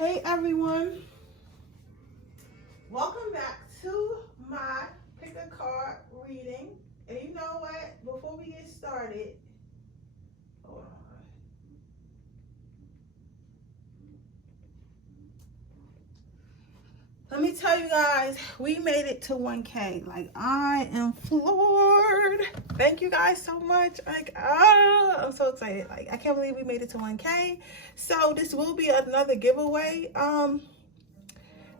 Hey everyone, welcome back to my pick a card reading. And you know what, before we get started, hold on. Let me tell you guys, we made it to 1K. Like, I am floored. Thank you guys so much. Like, I'm so excited. Like, I can't believe we made it to 1K. So this will be another giveaway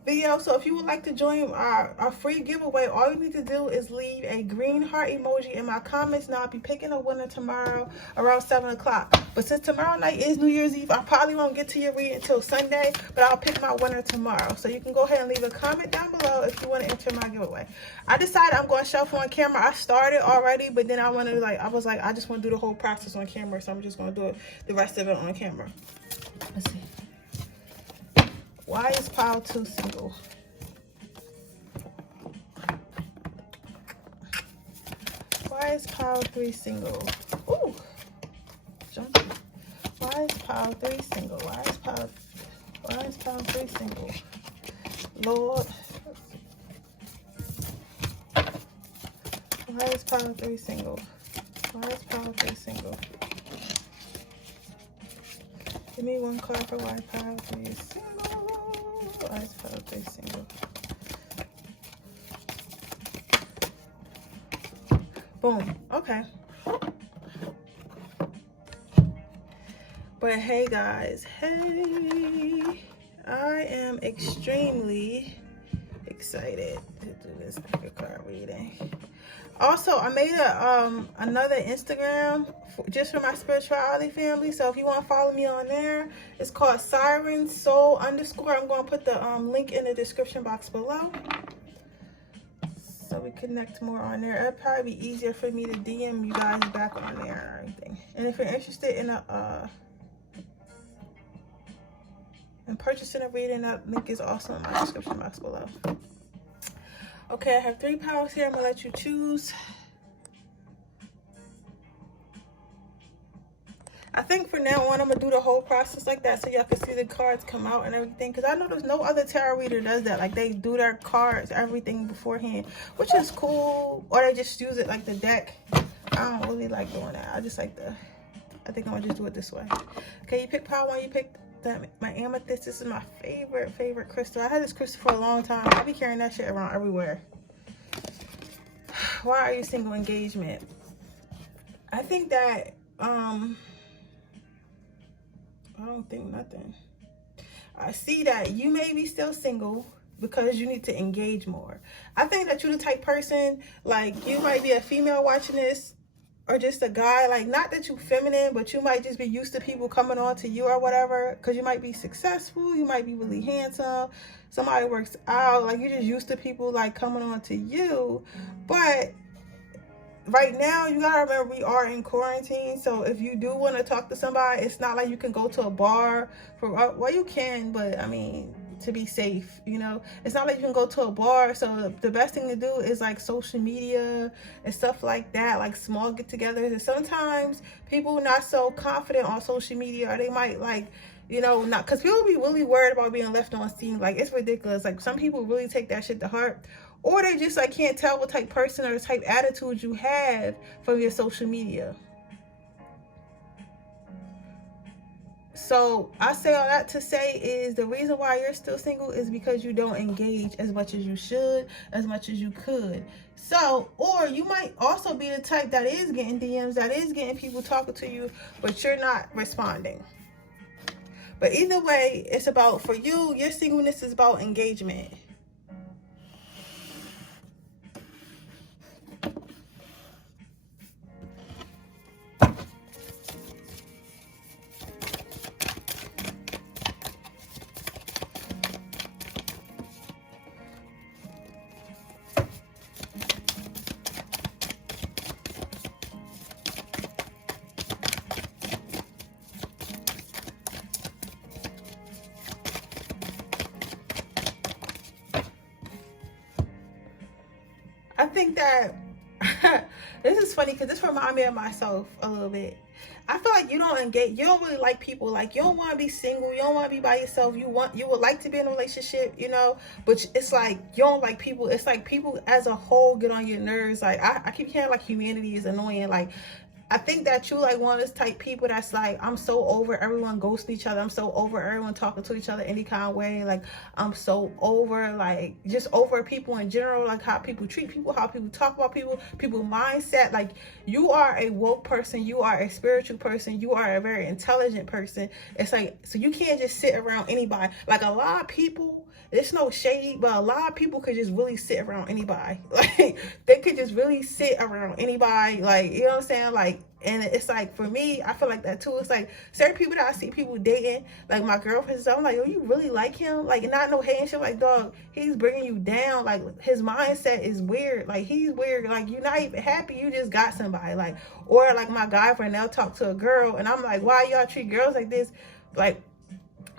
video. So if you would like to join our free giveaway, all you need to do is leave a green heart emoji in my comments. Now I'll be picking a winner tomorrow around 7 o'clock. But since tomorrow night is New Year's Eve, I probably won't get to your reading until Sunday, but I'll pick my winner tomorrow. So you can go ahead and leave a comment down below if you want to enter my giveaway. I decided I'm going to shuffle on camera. I started already, but then I was like, I just want to do the whole process on camera, so I'm just going to do it, the rest of it on camera. Let's see. Why is pile 2 single? Why is pile 3 single? Ooh, jumpy. Why is pile 3 single? Why is pile 3 single? Lord. Why is pile 3 single? Why is pile 3 single? Give me one card for why pile 3 is single. Why is pile 3 single? Boom. Okay. But hey guys, hey, I am extremely excited to do this pick a card reading. Also, I made another Instagram just for my spirituality family. So if you want to follow me on there, it's called Siren Soul _ I'm going to put the link in the description box below, so we connect more on there. It'll probably be easier for me to DM you guys back on there or anything. And if you're interested in purchasing a reading, that link is also in my description box below. Okay, I have 3 piles here. I'm gonna let you choose. I think for now on, I'm gonna do the whole process like that so y'all can see the cards come out and everything. Because I know there's no other tarot reader does that. Like, they do their cards, everything beforehand, which is cool. Or they just use it like the deck. I don't really like doing that. I just like I think I'm gonna just do it this way. Okay, you pick pile 1, you pick my amethyst. This is my favorite crystal. I had this crystal for a long time. I'll be carrying that shit around everywhere. Why are you single? Engagement. I think that I don't think nothing. I see that you may be still single because you need to engage more. I think that you're the type person, like, you might be a female watching this, or just a guy, like, not that you feminine, but you might just be used to people coming on to you or whatever, because you might be successful, you might be really handsome, somebody works out, like, you're just used to people like coming on to you. But right now, you gotta remember, we are in quarantine, so if you do want to talk to somebody, it's not like you can go to a bar for, well, you can, but I mean, to be safe, you know, it's not like you can go to a bar. So the best thing to do is like social media and stuff like that, like small get-togethers. And sometimes people are not so confident on social media, or they might, like, you know, not, because people be really worried about being left on scene. Like, it's ridiculous. Like, some people really take that shit to heart, or they just, like, can't tell what type person or the type attitude you have from your social media. So I say all that to say is the reason why you're still single is because you don't engage as much as you should, as much as you could. So, or you might also be the type that is getting DMs, that is getting people talking to you, but you're not responding. But either way, it's about, for you, your singleness is about engagement. I think that this is funny because this reminds me of myself a little bit. I feel like you don't engage, you don't really like people, like you don't want to be single, you don't want to be by yourself, you would like to be in a relationship, you know, but it's like you don't like people. It's like people as a whole get on your nerves. Like I keep hearing like humanity is annoying. Like I think that you like one of those type people that's like, I'm so over everyone ghosting each other. I'm so over everyone talking to each other any kind of way. Like I'm so over, like just over people in general, like how people treat people, how people talk about people mindset. Like you are a woke person, you are a spiritual person, you are a very intelligent person. It's like, so you can't just sit around anybody. Like a lot of people, it's no shade, but a lot of people could just really sit around anybody. Like they could just really sit around anybody. Like, you know what I'm saying? Like, and it's like, for me, I feel like that too. It's like certain people that I see people dating, like my girlfriend, so I'm like, oh, you really like him? Like, not no hate and shit. Like, dog, he's bringing you down. Like his mindset is weird. Like he's weird. Like you're not even happy. You just got somebody. Like, or like my guy friend, they'll talk to a girl and I'm like, why y'all treat girls like this? Like,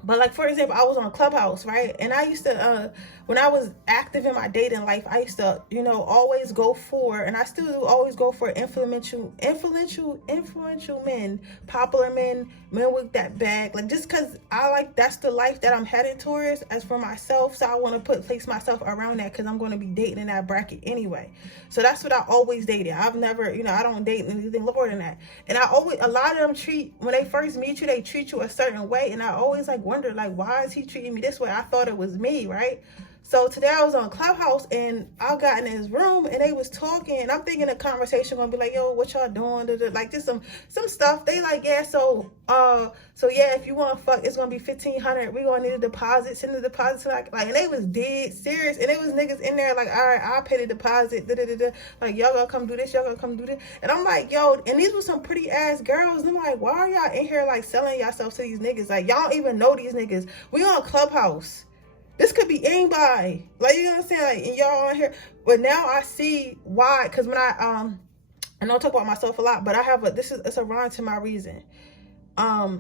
but like, for example, I was on Clubhouse, right? And I used to, when I was active in my dating life, I used to, you know, always go for, and I still do always go for influential men, popular men with that bag. Like just cause I like, that's the life that I'm headed towards as for myself. So I want to place myself around that cause I'm going to be dating in that bracket anyway. So that's what I always dated. I've never, you know, I don't date anything lower than that. And I always, a lot of them when they first meet you, they treat you a certain way. And I always like wonder, like, why is he treating me this way? I thought it was me, right? So today I was on Clubhouse and I got in his room and they was talking and I'm thinking the conversation gonna be like, yo, what y'all doing? Like just some stuff. They like, yeah, so yeah, if you want to fuck, it's gonna be $1,500. We gonna need a deposit. Send the deposit to like, and they was dead serious. And there was niggas in there like, all right, I'll pay the deposit. Like y'all gonna come do this, y'all gonna come do this. And I'm like, yo, and these were some pretty ass girls. And I'm like, why are y'all in here like selling yourselves to these niggas? Like y'all don't even know these niggas. We on Clubhouse. This could be anybody. Like, you know what I'm saying? Like, and y'all on here. But now I see why. Because when I don't talk about myself a lot, but I have it's a rhyme to my reason. I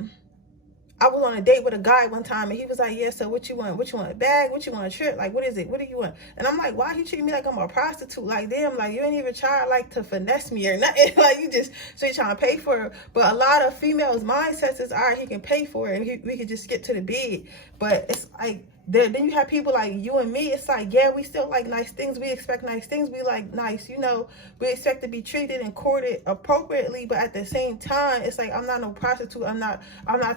was on a date with a guy one time and he was like, yeah, so what you want? What you want, a bag? What you want, a trip? Like, what is it? What do you want? And I'm like, why he treating me like I'm a prostitute? Like, damn, like you ain't even try like to finesse me or nothing. Like you just, so you trying to pay for it. But a lot of females' mindsets is, all right, he can pay for it and we could just get to the bed. But it's like, then you have people like you and me. It's like, yeah, we still like nice things. We expect nice things. We like nice, you know, we expect to be treated and courted appropriately. But at the same time, it's like, I'm not no prostitute. I'm not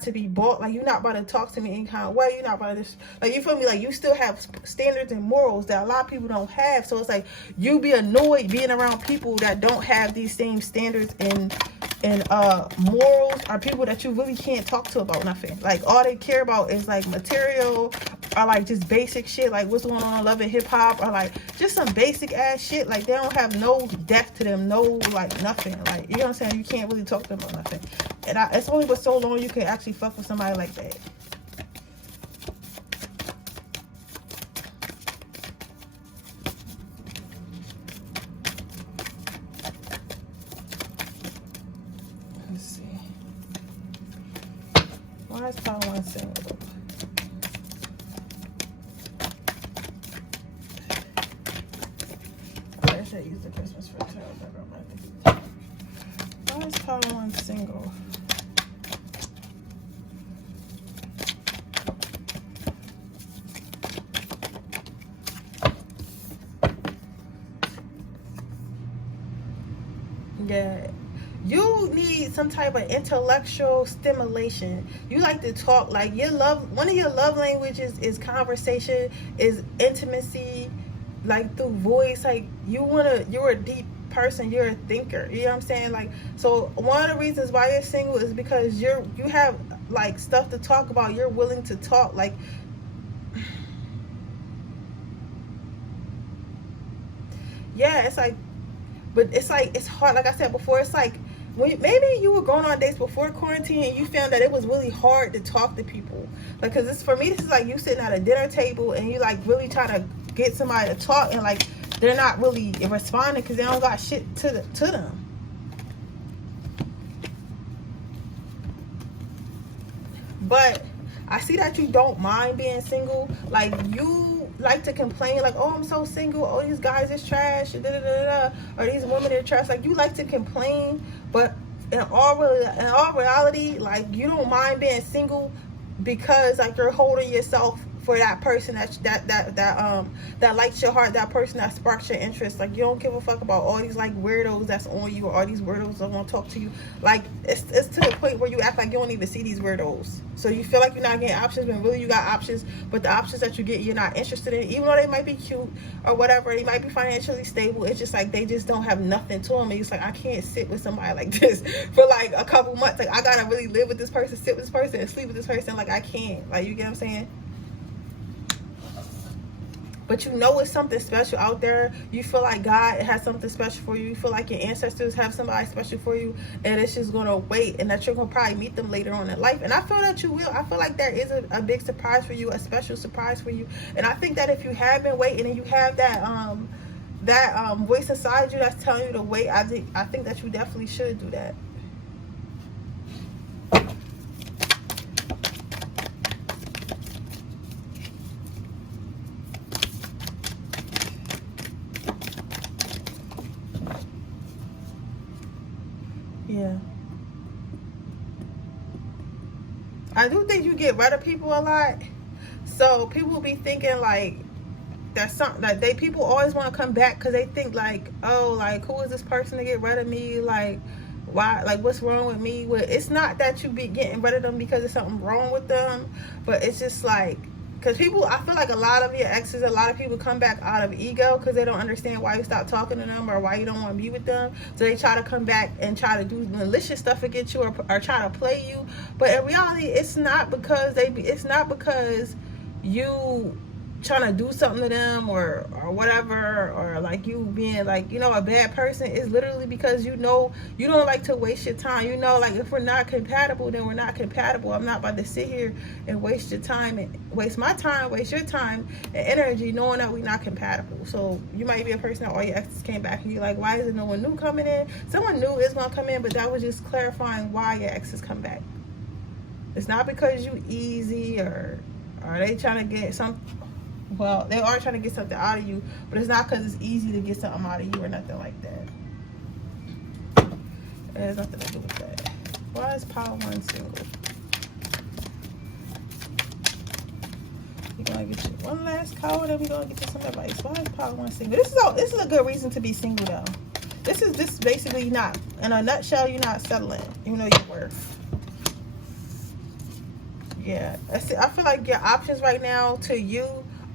to be bought. Like, you're not about to talk to me any kind of way. You're not about to just, like, you feel me? Like, you still have standards and morals that a lot of people don't have. So it's like, you be annoyed being around people that don't have these same standards and morals, are people that you really can't talk to about nothing. Like, all they care about is like material, or like just basic shit, like what's going on in Love and Hip Hop, or like just some basic ass shit. Like, they don't have no depth to them, no like nothing. Like, you know what I'm saying? You can't really talk to them about nothing. And it's only but so long you can actually fuck with somebody like that. Let's see. Why is Power One single? I use the Christmas for why is Power One single? Yeah, you need some type of intellectual stimulation. You like to talk. Like, one of your love languages is conversation, is intimacy, like through voice. Like, you're a deep person, you're a thinker, you know what I'm saying? Like, so one of the reasons why you're single is because you have like stuff to talk about. You're willing to talk. Like, yeah, it's like, but it's like, it's hard. Like I said before, it's like, maybe you were going on dates before quarantine and you found that it was really hard to talk to people. Like, cause this, for me, this is like you sitting at a dinner table and you like really trying to get somebody to talk, and like they're not really responding because they don't got shit to them. But I see that you don't mind being single. Like, you like to complain, like, oh, I'm so single, oh, these guys is trash, or these women are trash. Like, you like to complain, but in all reality, like, you don't mind being single because, like, you're holding yourself for that person that likes your heart, that person that sparks your interest. Like, you don't give a fuck about all these, like, weirdos that's on you, or all these weirdos that want to talk to you. Like, it's to the point where you act like you don't even see these weirdos, so you feel like you're not getting options when really you got options, but the options that you get, you're not interested in, even though they might be cute or whatever, they might be financially stable. It's just like they just don't have nothing to them, and it's like, I can't sit with somebody like this for like a couple months. Like, I gotta really live with this person, sit with this person, and sleep with this person. Like, I can't. Like, you get what I'm saying? But you know it's something special out there. You feel like God has something special for you. You feel like your ancestors have somebody special for you, and it's just going to wait, and that you're going to probably meet them later on in life. And I feel that you will. I feel like there is a big surprise for you, a special surprise for you. And I think that if you have been waiting and you have that voice inside you that's telling you to wait, I think that you definitely should do that. Yeah. I do think you get rid of people a lot. So people be thinking like that's something like people always want to come back because they think like, oh, like, who is this person to get rid of me? Like, why? Like, what's wrong with me? Well, it's not that you be getting rid of them because there's something wrong with them, but it's just like, because people, I feel like a lot of your exes, a lot of people come back out of ego because they don't understand why you stopped talking to them or why you don't want to be with them. So they try to come back and try to do malicious stuff against you, or try to play you. But in reality, it's not because you trying to do something to them or whatever, or like you being like, you know, a bad person. Is literally because you know you don't like to waste your time. You know, like, if we're not compatible, then we're not compatible. I'm not about to sit here and waste your time and waste my time, waste your time and energy knowing that we're not compatible. So you might be a person that all your exes came back and you're like, why is it no one new coming in? Someone new is going to come in, but that was just clarifying why your exes come back. It's not because you easy or are they trying to get some. Well, they are trying to get something out of you, but it's not because it's easy to get something out of you or nothing like that. It has nothing to do with that. Why is Power 1 single? We're going to get you one last card, and we're going to get you some advice. Why is Power 1 single? This is a good reason to be single, though. This is basically not, in a nutshell, you're not settling. You know your worth. Yeah. I feel like your options right now to you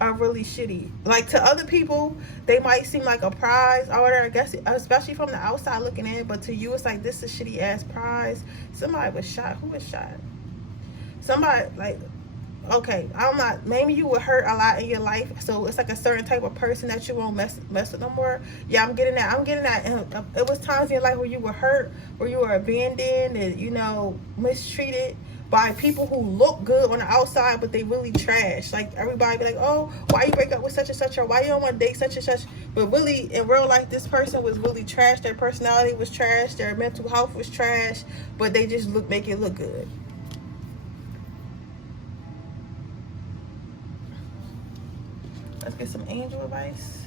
are really shitty. Like, to other people, they might seem like a prize or whatever, I guess, especially from the outside looking in, but to you, it's like, this is a shitty ass prize. Somebody was shot. Who was shot? Somebody, like, okay, I'm not, maybe you were hurt a lot in your life, so it's like a certain type of person that you won't mess with no more. Yeah, I'm getting that. And it was times in your life where you were hurt, where you were abandoned and, you know, mistreated by people who look good on the outside, but they really trash. Like, everybody be like, oh, why you break up with such and such, or why you don't want to date such and such. But really, in real life, this person was really trash. Their personality was trash. Their mental health was trash. But they just make it look good. Let's get some angel advice.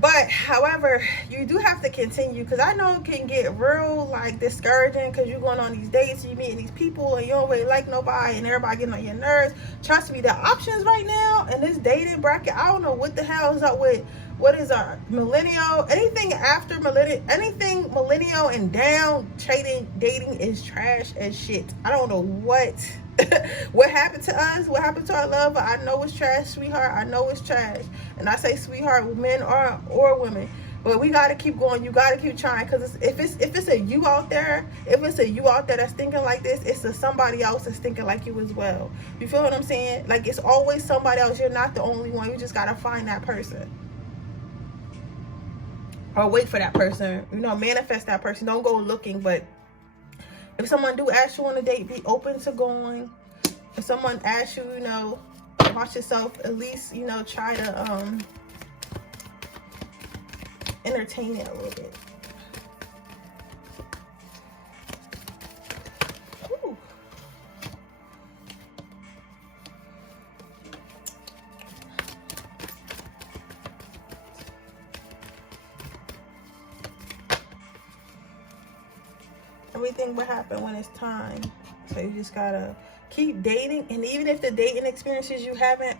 But however, you do have to continue, because I know it can get real like discouraging, because you're going on these dates, you meeting these people, and you don't really like nobody, and everybody getting on your nerves. Trust me, the options right now in this dating bracket, I don't know what the hell is up with. What is our millennial? Anything after millennial, anything millennial and down, dating is trash as shit. I don't know what what happened to us, what happened to our love. I know it's trash, sweetheart. I know it's trash, and I say sweetheart, men or women. But we got to keep going. You got to keep trying, because if it's a you out there, that's thinking like this, it's a somebody else that's thinking like you as well. You feel what I'm saying? Like, it's always somebody else. You're not the only one. You just got to find that person. or wait for that person, you know, manifest that person. Don't go looking. But if someone do ask you on a date, be open to going. If someone asks you, you know, about yourself, at least, you know, try to entertain it a little bit. Ooh. Everything will happen when it's time. So you just gotta keep dating, and even if the dating experiences you having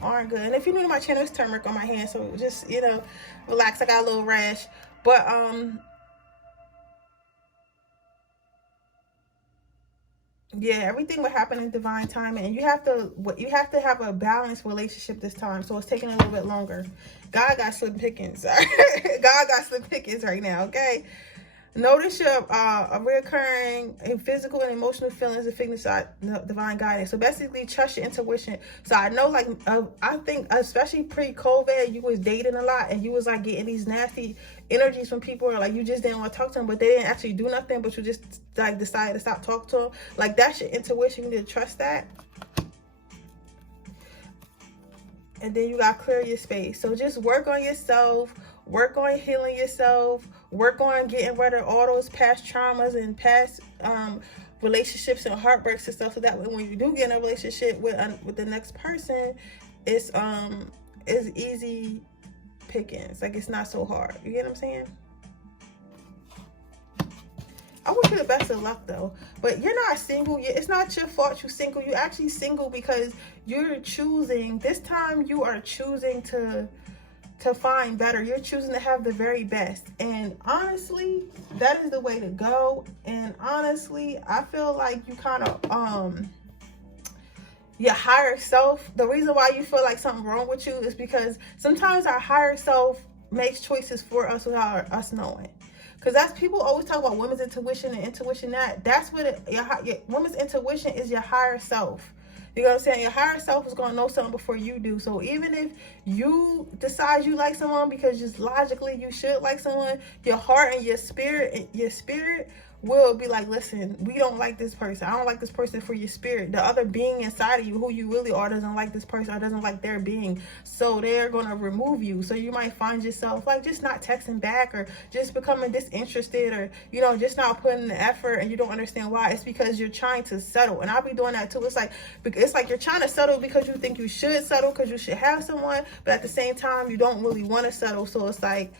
aren't good. And if you're new to my channel, it's turmeric on my hand, so just, you know, relax. I got a little rash, but yeah, everything will happen in divine timing, and you have to have a balanced relationship this time. So it's taking a little bit longer. God got slim pickings. God got slim pickings right now. Okay. Notice your reoccurring physical and emotional feelings and fitness divine guidance. So basically, trust your intuition. So I know, like, I think especially pre-COVID, you was dating a lot, and you was like getting these nasty energies from people, or like you just didn't want to talk to them, but they didn't actually do nothing, but you just like decided to stop talking to them. Like, that's your intuition. You need to trust that. And then you got to clear your space. So just work on yourself. Work on healing yourself. Work on getting rid of all those past traumas and past relationships and heartbreaks and stuff. So that way, when you do get in a relationship with the next person, it's easy pickings. Like, it's not so hard. You get what I'm saying? I wish you the best of luck, though. But you're not single. It's not your fault you're single. You're actually single because you're choosing. This time, you are choosing to find better. You're choosing to have the very best. And honestly, that is the way to go. And honestly, I feel like you kind of, your higher self, the reason why you feel like something wrong with you is because sometimes our higher self makes choices for us without us knowing. Because that's, people always talk about women's intuition and intuition. That's what your women's intuition is, your higher self. You know what I'm saying? Your higher self is going to know something before you do. So even if you decide you like someone because just logically you should like someone, your heart and your spirit will be like, listen, we don't like this person. I don't like this person. For your spirit, the other being inside of you, who you really are, doesn't like this person or doesn't like their being. So they're going to remove you. So you might find yourself like just not texting back, or just becoming disinterested, or, you know, just not putting in the effort, and you don't understand why. It's because you're trying to settle. And I'll be doing that too. It's like you're trying to settle because you think you should settle, because you should have someone, but at the same time, you don't really want to settle. So it's like,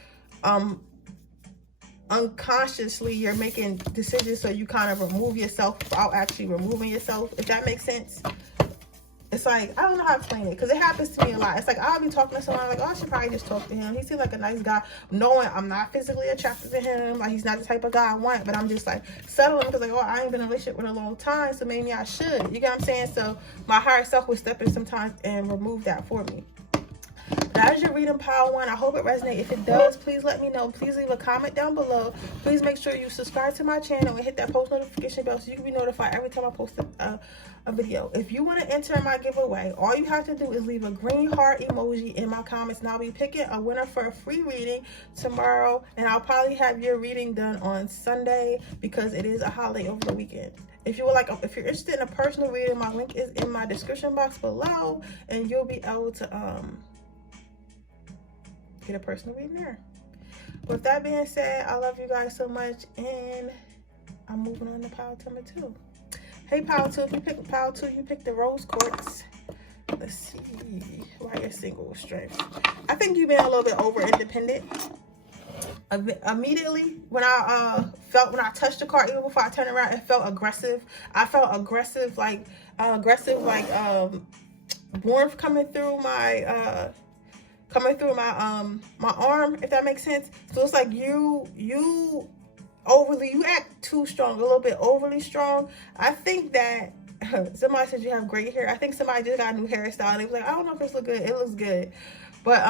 unconsciously you're making decisions, so you kind of remove yourself without actually removing yourself, if that makes sense. It's like, I don't know how to explain it, because it happens to me a lot. It's like, I'll be talking to someone like, oh, I should probably just talk to him. He seems like a nice guy, knowing I'm not physically attracted to him. Like, he's not the type of guy I want, but I'm just like settling because, like, oh, I ain't been in a relationship with a long time, so maybe I should. You get what I'm saying? So my higher self will step in sometimes and remove that for me. That is your reading, Power One. I hope it resonates. If it does, please let me know. Please leave a comment down below. Please make sure you subscribe to my channel and hit that post notification bell so you can be notified every time I post a video. If you want to enter my giveaway, all you have to do is leave a green heart emoji in my comments, and I'll be picking a winner for a free reading tomorrow. And I'll probably have your reading done on Sunday because it is a holiday over the weekend. If you're interested in a personal reading, my link is in my description box below, and you'll be able to get a personal reading there. With that being said, I love you guys so much, and I'm moving on to Power number 2. Hey, Power 2, if you pick Power 2, you pick the rose quartz. Let's see why you're single with strength. I think you've been a little bit over independent. Immediately when I touched the card, even before I turned around, it felt aggressive. I felt aggressive, like warmth coming through my my arm, if that makes sense. So it's like you act too strong, a little bit overly strong. I think that somebody said you have great hair. I think somebody just got a new hairstyle, and they was like, I don't know if this looks good. It looks good. But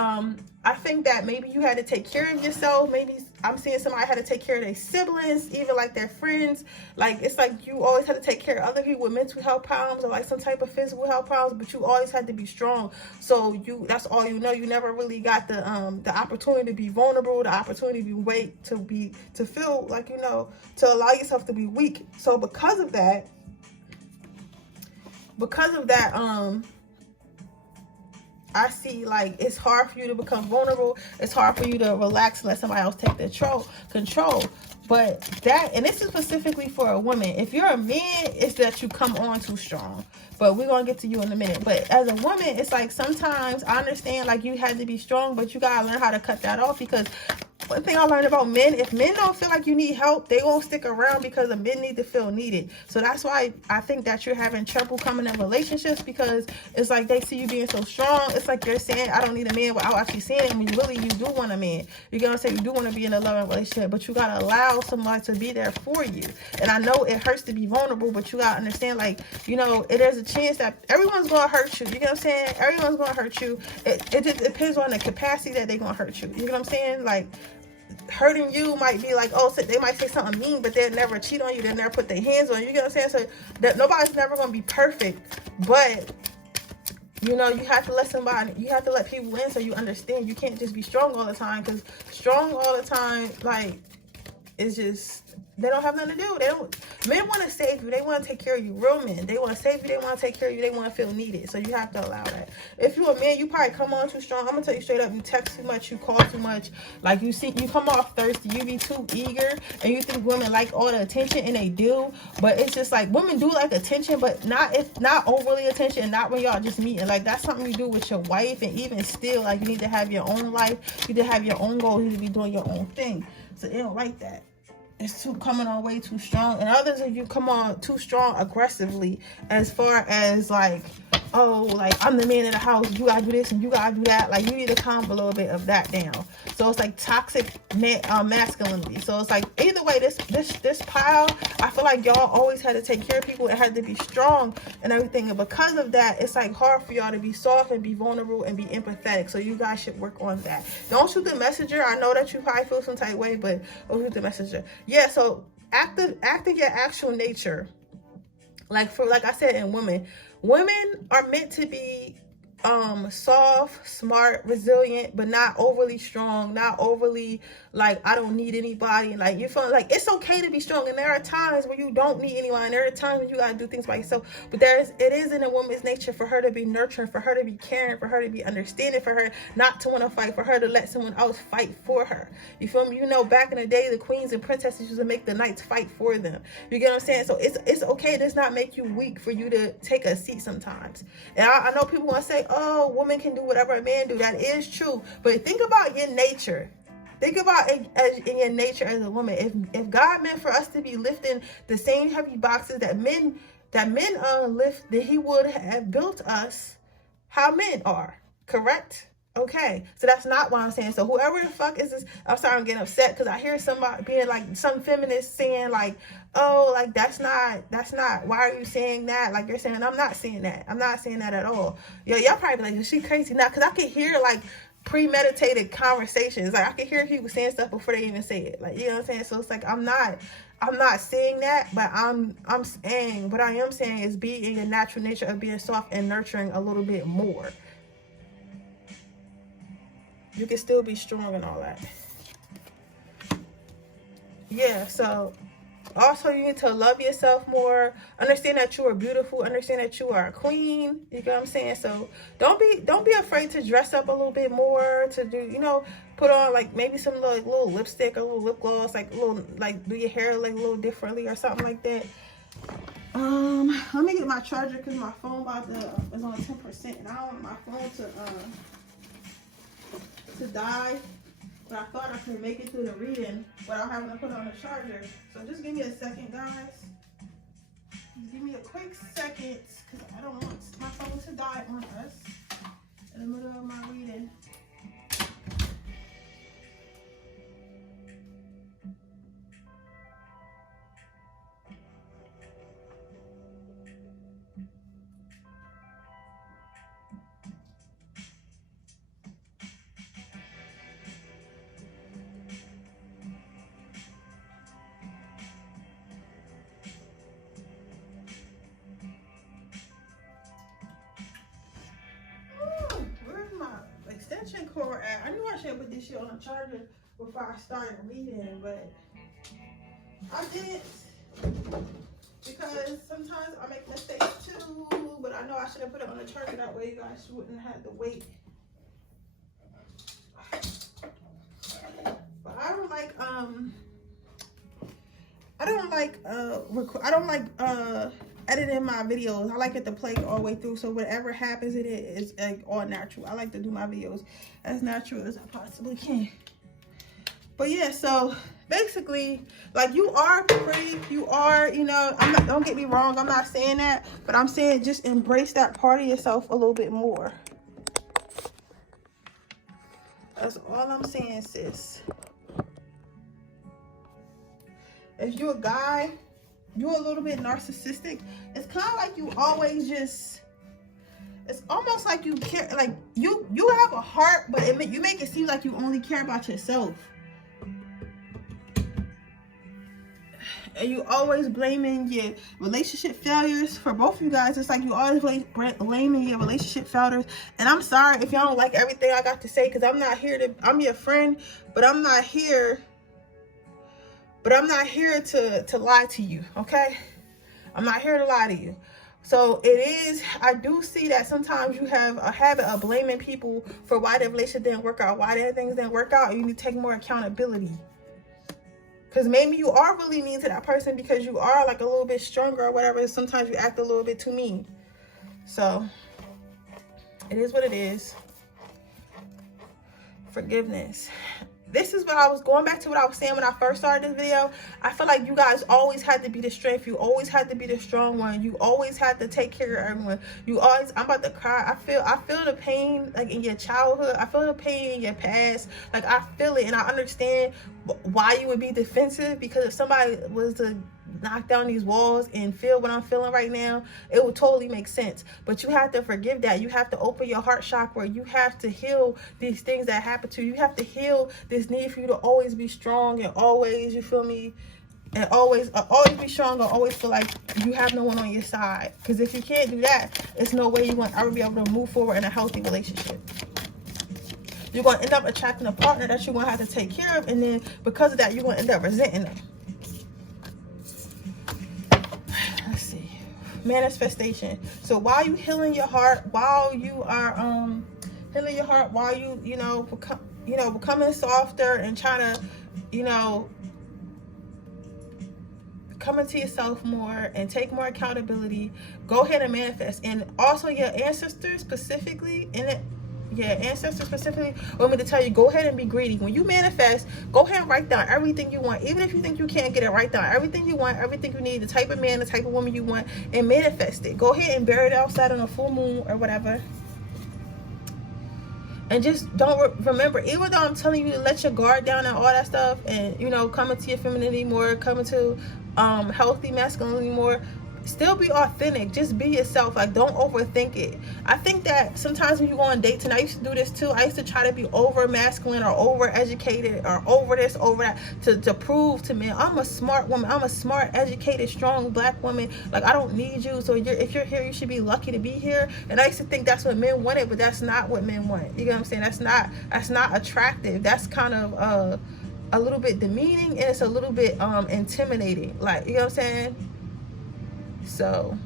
I think that maybe you had to take care of yourself. Maybe I'm seeing somebody had to take care of their siblings, even like their friends. Like, it's like you always had to take care of other people with mental health problems or like some type of physical health problems, but you always had to be strong. So that's all you know. You never really got the opportunity to be vulnerable, the opportunity to feel like, you know, to allow yourself to be weak. So because of that, I see like it's hard for you to become vulnerable. It's hard for you to relax and let somebody else take the control. But that, and this is specifically for a woman. If you're a man, it's that you come on too strong. But we're going to get to you in a minute. But as a woman, it's like sometimes I understand like you had to be strong, but you got to learn how to cut that off. Because one thing I learned about men, if men don't feel like you need help, they won't stick around because the men need to feel needed. So that's why I think that you're having trouble coming in relationships, because it's like they see you being so strong. It's like you're saying, I don't need a man, without actually saying it. When really you do want a man. You're going to say you do want to be in a loving relationship, but you got to allow somebody to be there for you. And I know it hurts to be vulnerable, but you got to understand, like, you know, there's a chance that everyone's going to hurt you. You know what I'm saying? Everyone's going to hurt you. It just depends on the capacity that they're going to hurt you. You know what I'm saying? Like, hurting you might be like, oh, so they might say something mean, but they'll never cheat on you. They'll never put their hands on you. You get what I'm saying? So that nobody's never going to be perfect, but you know, you have to let people in so you understand. You can't just be strong all the time, because strong all the time, like, it's just, they don't have nothing to do. Men want to save you. They want to take care of you. Real men. They want to save you. They want to take care of you. They want to feel needed. So you have to allow that. If you're a man, you probably come on too strong. I'm going to tell you straight up. You text too much. You call too much. Like, you come off thirsty. You be too eager. And you think women like all the attention, and they do. But it's just like, women do like attention, but not overly attention, and not when y'all just meeting. Like, that's something you do with your wife. And even still, like, you need to have your own life. You need to have your own goals. You need to be doing your own thing. So they don't like that. It's coming on way too strong. And others of you come on too strong aggressively, as far as like, oh, like, I'm the man in the house, you gotta do this and you gotta do that. Like, you need to calm a little bit of that down. So it's like toxic masculinity. So it's like, either way, this pile, I feel like y'all always had to take care of people and had to be strong and everything. And because of that, it's like hard for y'all to be soft and be vulnerable and be empathetic. So you guys should work on that. Don't shoot the messenger. I know that you probably feel some type way, but don't shoot the messenger. Yeah, so acting your actual nature. Like I said, in women are meant to be soft, smart, resilient, but not overly strong, not overly like, I don't need anybody. And like, you feel like it's okay to be strong, and there are times where you don't need anyone, and there are times when you gotta do things by yourself. But it is in a woman's nature for her to be nurturing, for her to be caring, for her to be understanding, for her not to want to fight, for her to let someone else fight for her. You feel me? You know, back in the day, the queens and princesses used to make the knights fight for them. You get what I'm saying? So it's okay. It does not make you weak for you to take a seat sometimes. And I know people want to say, oh, women can do whatever a man do. That is true. But think about your nature. Think about it as in your nature as a woman. If God meant for us to be lifting the same heavy boxes that men lift, then he would have built us how men are. Correct? Okay. So that's not what I'm saying. So whoever the fuck is this, I'm sorry, I'm getting upset because I hear somebody being like, some feminists saying like, oh, like that's not, why are you saying that? Like, you're saying, I'm not saying that. I'm not saying that at all. Y'all probably be like, is she crazy now? Because I can hear like premeditated conversations. Like, I can hear people saying stuff before they even say it. Like, you know what I'm saying? So it's like, I'm not saying that, but I'm saying, what I am saying is be in your natural nature of being soft and nurturing a little bit more. You can still be strong and all that. Yeah, so also you need to love yourself more. Understand that you are beautiful. Understand that you are a queen. You know what I'm saying? So don't be afraid to dress up a little bit more, to do, you know, put on like maybe some little lipstick, a little lip gloss, like a little, like do your hair like a little differently or something like that. Let me get my charger because my phone is on 10%, and I don't want my phone to die. But I thought I could make it through the reading without having to put on a charger. So just give me a second, guys. Just give me a quick second, because I don't want my phone to die on us in the middle of my reading. should have put this shit on the charger before I started reading, but I didn't, because sometimes I make mistakes too, but I know I should have put it on the charger, that way you guys wouldn't have to wait. But I don't like editing my videos. I like it to play all the way through, so whatever happens in it is like all natural. I like to do my videos as natural as I possibly can. But yeah, so basically, like, you are pretty, you are, you know, don't get me wrong, I'm not saying that, but I'm saying just embrace that part of yourself a little bit more. That's all I'm saying, sis. If you're a guy, you're a little bit narcissistic. It's kind of like you always just, it's almost like you care, like you have a heart, but you make it seem like you only care about yourself. And you always blaming your relationship failures. For both of you guys, it's like you always blaming your relationship failures. And I'm sorry if y'all don't like everything I got to say, because I'm not here to, I'm your friend, but I'm not here to lie to you, okay? I'm not here to lie to you. So it is, I do see that sometimes you have a habit of blaming people for why their relationship didn't work out, why their things didn't work out, and you need to take more accountability. Because maybe you are really mean to that person because you are like a little bit stronger or whatever. Sometimes you act a little bit too mean. So it is what it is. Forgiveness. This is what I was going back to, what I was saying when I first started this video. I feel like you guys always had to be the strength. You always had to be the strong one. You always had to take care of everyone. You always, I'm about to cry. I feel the pain, like, in your childhood. I feel the pain in your past. Like, I feel it, and I understand why you would be defensive, because if somebody was to knock down these walls and feel what I'm feeling right now, it would totally make sense. But you have to forgive that. You have to open your heart chakra. You have to heal these things that happen to you. You have to heal this need for you to always be strong and always, you feel me, and always be strong, and always feel like you have no one on your side. Because if you can't do that, it's no way you're going to ever be able to move forward in a healthy relationship. You're going to end up attracting a partner that you're going to have to take care of, and then because of that, you're going to end up resenting them. Manifestation. So while you healing your heart, while you are healing your heart, while you know becoming softer and trying to come into yourself more and take more accountability, go ahead and manifest. And also your ancestors specifically want me to tell you, go ahead and be greedy. When you manifest, go ahead and write down everything you want. Even if you think you can't get it, write down everything you want, everything you need, the type of man, the type of woman you want, and manifest it. Go ahead and bury it outside on a full moon or whatever. And just don't remember, even though I'm telling you to let your guard down and all that stuff, and come into your femininity more, come into healthy masculinity more, still be authentic. Just be yourself. Like, don't overthink it. I think that sometimes when you go on dates, and I used to do this too, I used to try to be over masculine or over educated or over this, over that, to prove to men I'm a smart woman, I'm a smart, educated, strong black woman. Like, I don't need you. So if you're here, you should be lucky to be here. And I used to think that's what men wanted, but that's not what men want. You know what I'm saying? That's not attractive. That's kind of a little bit demeaning, and it's a little bit intimidating. Like, you know what I'm saying? So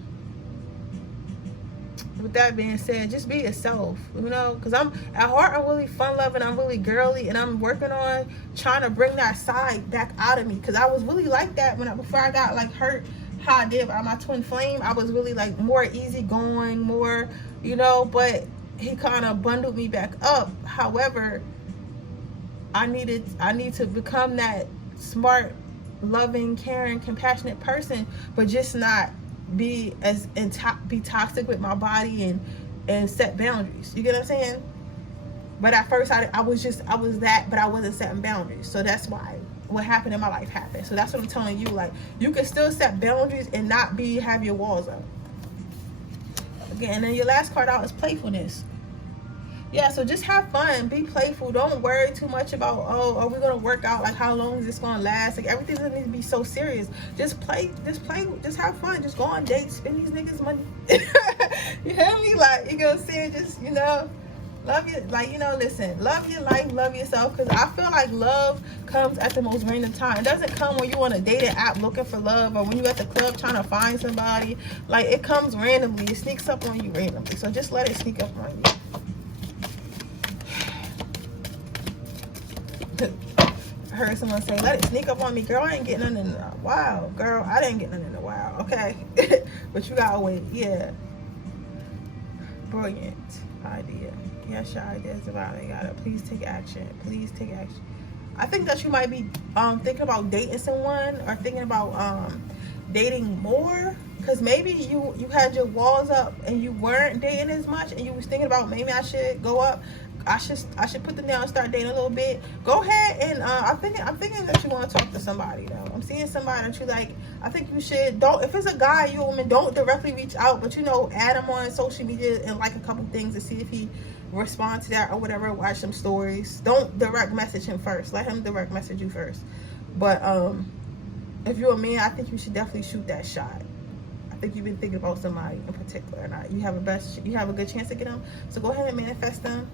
with that being said, just be yourself, because I'm at heart, I'm really fun loving, I'm really girly, and I'm working on trying to bring that side back out of me, because I was really like that before I got like hurt how I did by my twin flame. I was really like more easygoing, more, but he kind of bundled me back up. However, I need to become that smart, loving, caring, compassionate person, but just not be toxic with my body and set boundaries. You get what I'm saying? But at first I was that, but I wasn't setting boundaries. So that's why what happened in my life happened. So that's what I'm telling you. Like, you can still set boundaries and not have your walls up. Again, and then your last card out is playfulness. Yeah, so just have fun, be playful. Don't worry too much about, are we gonna work out? Like, how long is this gonna last? Like, everything doesn't need to be so serious. Just play, just have fun. Just go on dates, spend these niggas' money. You hear me? Like, you know what I'm saying? Just, Love you, like, you know, listen, love your life, love yourself, because I feel like love comes at the most random time. It doesn't come when you on a dating app looking for love, or when you at the club trying to find somebody. Like, it comes randomly. It sneaks up on you randomly. So just let it sneak up on you. I heard someone say, let it sneak up on me. Girl, I ain't getting nothing in a while. Girl, I didn't get nothing in a while, okay? But you gotta wait. Yeah. Brilliant idea. Yes, your idea is about it. Gotta please take action. Please take action. I think that you might be thinking about dating someone, or thinking about dating more, because maybe you had your walls up and you weren't dating as much, and you was thinking about, maybe I should go up. I should put them down and start dating a little bit. Go ahead and I'm thinking that you want to talk to somebody though. I'm seeing somebody that you like. I think you should, don't, if it's a guy, you a woman, don't directly reach out, but you know, add him on social media and like a couple things to see if he responds to that or whatever. Watch some stories. Don't direct message him first. Let him direct message you first. But if you're a man, I think you should definitely shoot that shot. I think you've been thinking about somebody in particular, and you have a good chance to get them. So go ahead and manifest them.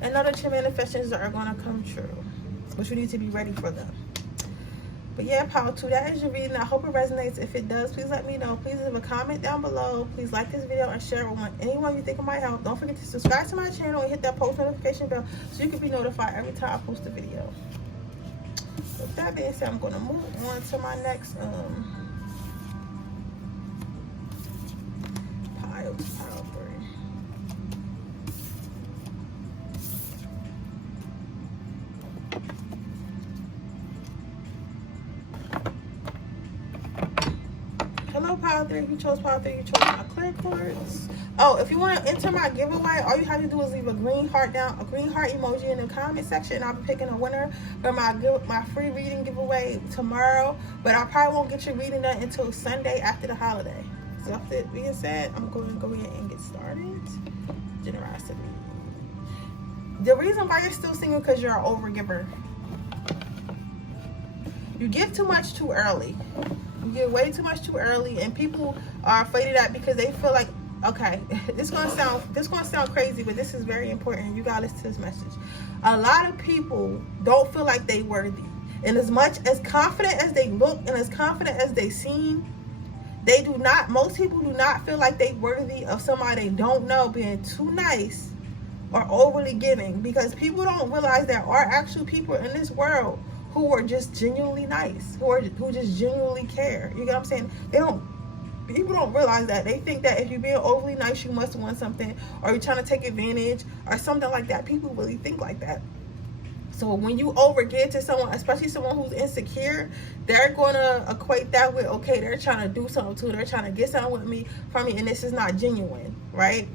And know that your manifestations are going to come true, but you need to be ready for them. But yeah, power to that is your reading. I hope it resonates. If it does, please let me know. Please leave a comment down below. Please like this video and share it with anyone you think it might help. Don't forget to subscribe to my channel and hit that post notification bell so you can be notified every time I post a video. With that being said, I'm going to move on to my next pile 3. Hello, pile 3. If you chose pile 3, you chose my clear quartz. Oh, if you want to enter my giveaway, all you have to do is leave a green heart emoji in the comment section. I'll be picking a winner for my free reading giveaway tomorrow. But I probably won't get your reading done until Sunday after the holiday. So with that being said, I'm going to go ahead and get started. Generosity. The reason why you're still single, because you're an overgiver. You give too much too early. You get way too much too early, and people are afraid of that because they feel like, okay, this gonna sound crazy, but this is very important. You gotta listen to this message. A lot of people don't feel like they worthy, and as much as confident as they look and as confident as they seem, they do not. Most people do not feel like they worthy of somebody they don't know being too nice or overly giving, because people don't realize there are actual people in this world who are just genuinely nice, who just genuinely care. You get what I'm saying? People don't realize that. They think that if you're being overly nice, you must want something, or you're trying to take advantage or something like that. People really think like that. So when you overgive to someone, especially someone who's insecure, they're going to equate that with, okay, they're trying to do something too. They're trying to get something from me, and this is not genuine, right?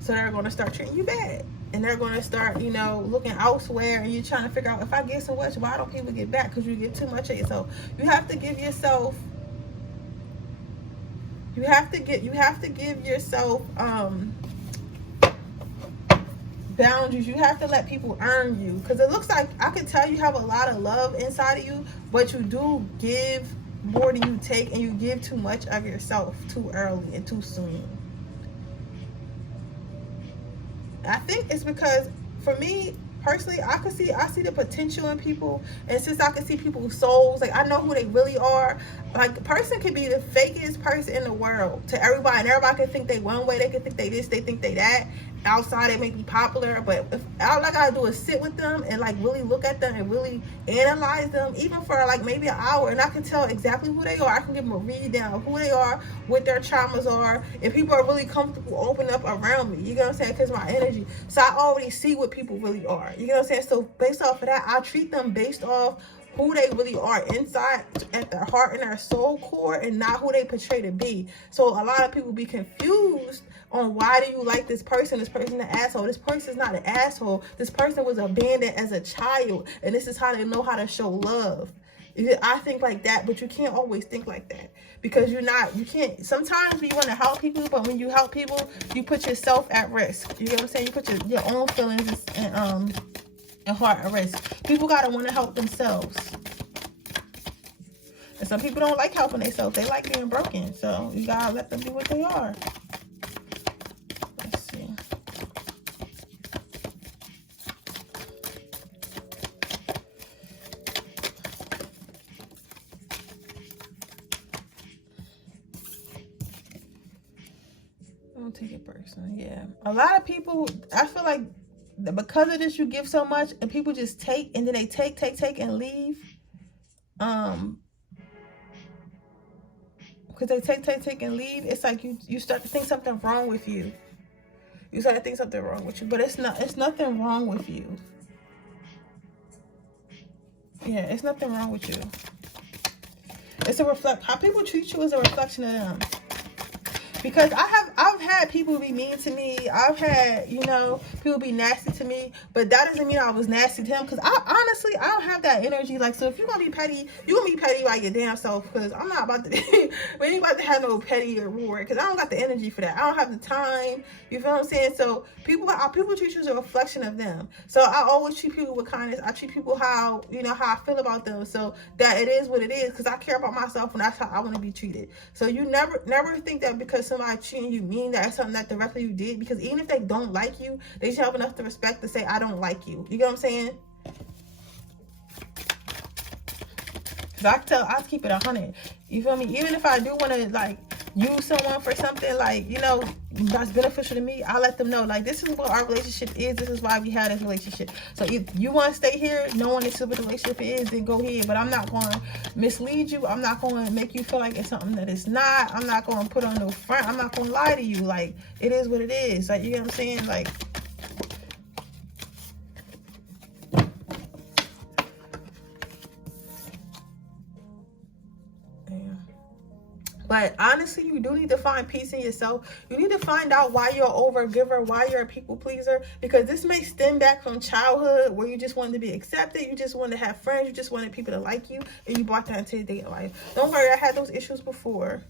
So they're going to start treating you bad. And they're going to start, you know, looking elsewhere, and you're trying to figure out, if I get so much, why don't people get back? Because you get too much of yourself. You have to give yourself, boundaries. You have to let people earn you, because it looks like, I can tell you have a lot of love inside of you, but you do give more than you take, and you give too much of yourself too early and too soon. I think it's because, for me personally, I see the potential in people, and since I can see people's souls, like, I know who they really are. Like, a person could be the fakest person in the world to everybody, and everybody can think they one way, they can think they this, they think they that. Outside they may be popular, but if all I gotta do is sit with them and like really look at them and really analyze them, even for like maybe an hour, and I can tell exactly who they are. I can give them a read down of who they are, what their traumas are, and people are really comfortable opening up around me. You know what I'm saying? Because my energy. So I already see what people really are. You know what I'm saying? So based off of that, I treat them based off who they really are inside, at their heart and their soul core, and not who they portray to be. So a lot of people be confused on, why do you like this person? This person an asshole. This person's not an asshole. This person was abandoned as a child, and this is how they know how to show love. I think like that, but you can't always think like that, because you can't. Sometimes you want to help people, but when you help people, you put yourself at risk. You know what I'm saying? You put your own feelings and heart at risk. People gotta want to help themselves, and some people don't like helping themselves. They like being broken, so you gotta let them be what they are. Don't take it personally. Yeah. A lot of people, I feel like because of this, you give so much and people just take, and then they take and leave. Because they take and leave, it's like you start to think something wrong with you. You start to think something wrong with you, but it's nothing wrong with you. Yeah, it's nothing wrong with you. It's how people treat you is a reflection of them. Because I've had people be mean to me. I've had, people be nasty to me. But that doesn't mean I was nasty to them. Because honestly, I don't have that energy. Like, so if you're going to be petty, you're going to be petty by your damn self. Because I'm not about to be, we ain't about to have no petty or war. Because I don't got the energy for that. I don't have the time. You feel what I'm saying? So people treat you as a reflection of them. So I always treat people with kindness. I treat people how I feel about them. So that it is what it is. Because I care about myself and that's how I want to be treated. So you never think that because somebody treating you mean that it's something that directly you did, because even if they don't like you, they should have enough to respect to say I don't like you. You get what I'm saying? Because I keep it 100. You feel me? Even if I do want to like use someone for something like that's beneficial to me, I let them know like this is what our relationship is. This is why we have this relationship. So if you want to stay here, knowing this is what the relationship is, then go ahead. But I'm not going to mislead you. I'm not going to make you feel like it's something that it's not. I'm not going to put on no front. I'm not going to lie to you. Like it is what it is. Like, you get what I'm saying? Like. But honestly, you do need to find peace in yourself. You need to find out why you're an overgiver, why you're a people pleaser. Because this may stem back from childhood where you just wanted to be accepted. You just wanted to have friends. You just wanted people to like you. And you brought that into your dating life. Don't worry, I had those issues before.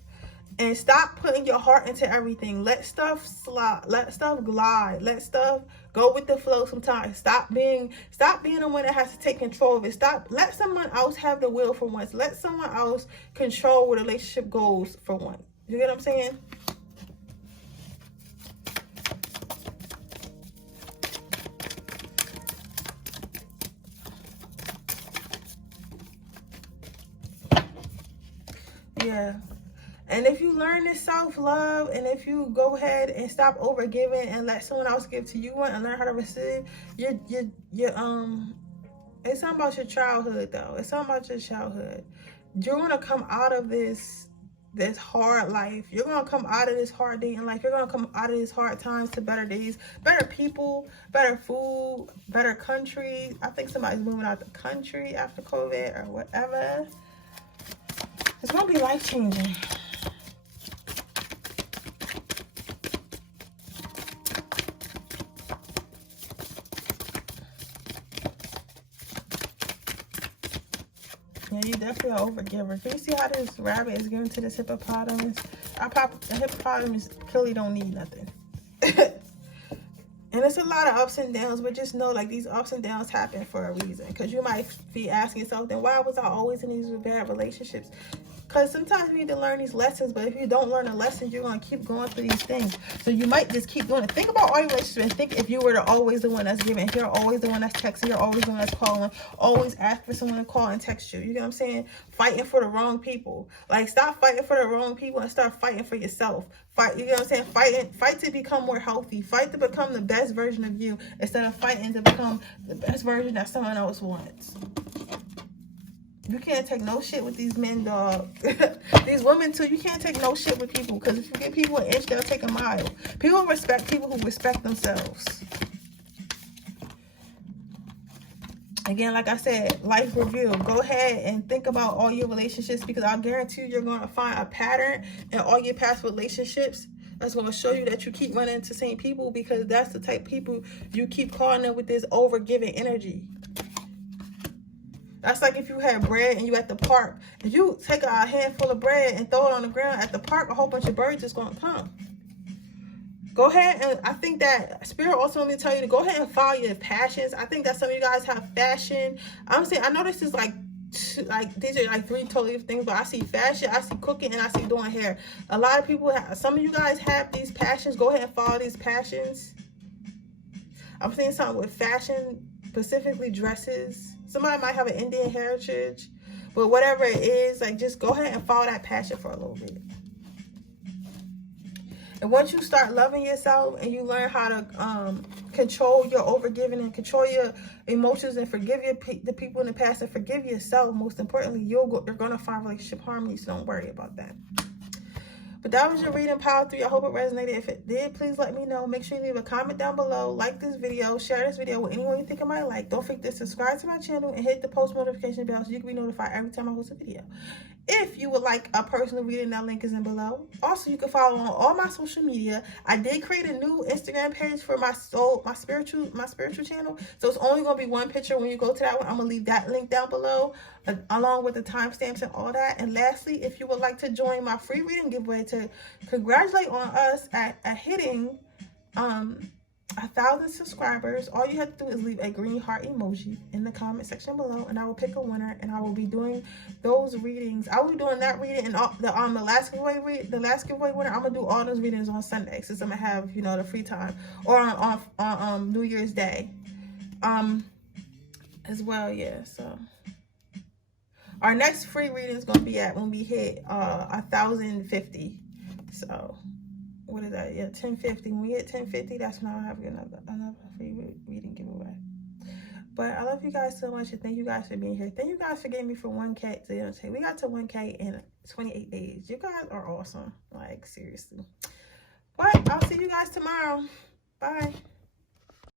And stop putting your heart into everything. Let stuff slide. Let stuff glide. Let stuff go with the flow sometimes. Stop being the one that has to take control of it. Let someone else have the will for once. Let someone else control where the relationship goes for once. You get what I'm saying? Yeah. And if you learn this self-love, and if you go ahead and stop over-giving and let someone else give to you and learn how to receive, it's something about your childhood, though. It's something about your childhood. You're going to come out of this hard life. You're going to come out of this hard dating life. You're going to come out of these hard times to better days, better people, better food, better country. I think somebody's moving out the country after COVID or whatever. It's going to be life-changing. Yeah, you definitely are overgiver. Can you see how this rabbit is giving to this hippopotamus? The hippopotamus clearly don't need nothing. And it's a lot of ups and downs, but just know like these ups and downs happen for a reason. Because you might be asking yourself, then why was I always in these bad relationships? Because sometimes you need to learn these lessons, but if you don't learn the lessons, you're going to keep going through these things. So you might just keep doing it. Think about all your relationships and think if you were always the one that's giving, if you're always the one that's texting, you're always the one that's calling, always ask for someone to call and text you. You get what I'm saying? Fighting for the wrong people. Like, stop fighting for the wrong people and start fighting for yourself. Fight, you get what I'm saying? Fight to become more healthy. Fight to become the best version of you instead of fighting to become the best version that someone else wants. You can't take no shit with these men, dog. These women, too, you can't take no shit with people. Because if you give people an inch, they'll take a mile. People respect people who respect themselves. Again, like I said, life review. Go ahead and think about all your relationships, because I'll guarantee you're going to find a pattern in all your past relationships that's going to show you that you keep running into the same people, because that's the type of people you keep calling them with this over-giving energy. That's like if you had bread and you at the park. If you take a handful of bread and throw it on the ground at the park, a whole bunch of birds is going to come. Go ahead, and I think that Spirit also want me to tell you to go ahead and follow your passions. I think that some of you guys have fashion. I'm saying, I know this is like these are like three totally different things, but I see fashion, I see cooking, and I see doing hair. A lot of people some of you guys have these passions. Go ahead and follow these passions. I'm seeing something with fashion, specifically dresses. Somebody might have an Indian heritage, but whatever it is, like, just go ahead and follow that passion for a little bit. And once you start loving yourself and you learn how to control your overgiving and control your emotions and forgive the people in the past and forgive yourself, most importantly, you're going to find relationship harmony, so don't worry about that. But that was your reading, Power 3. I hope it resonated. If it did, please let me know. Make sure you leave a comment down below. Like this video. Share this video with anyone you think I might like. Don't forget to subscribe to my channel and hit the post notification bell so you can be notified every time I post a video. If you would like a personal reading, that link is in below. Also, you can follow on all my social media. I did create a new Instagram page for my spiritual channel. So it's only going to be one picture when you go to that one. I'm going to leave that link down below along with the timestamps and all that. And lastly, if you would like to join my free reading giveaway to congratulate on us at hitting 1,000 subscribers, all you have to do is leave a green heart emoji in the comment section below, and I will pick a winner, and I will be doing those readings. I will be doing that reading and the last giveaway winner. I'm gonna do all those readings on Sunday since I'm gonna have, you know, the free time, or on New Year's Day as well. Yeah, so our next free reading is gonna be when we hit 1,050. So what is that? Yeah, 1050. When we hit 1050, that's when I'll have another free reading giveaway. But I love you guys so much, and thank you guys for being here. Thank you guys for getting me from 1K to, we got to 1K in 28 days. You guys are awesome. Like, seriously. But I'll see you guys tomorrow. Bye.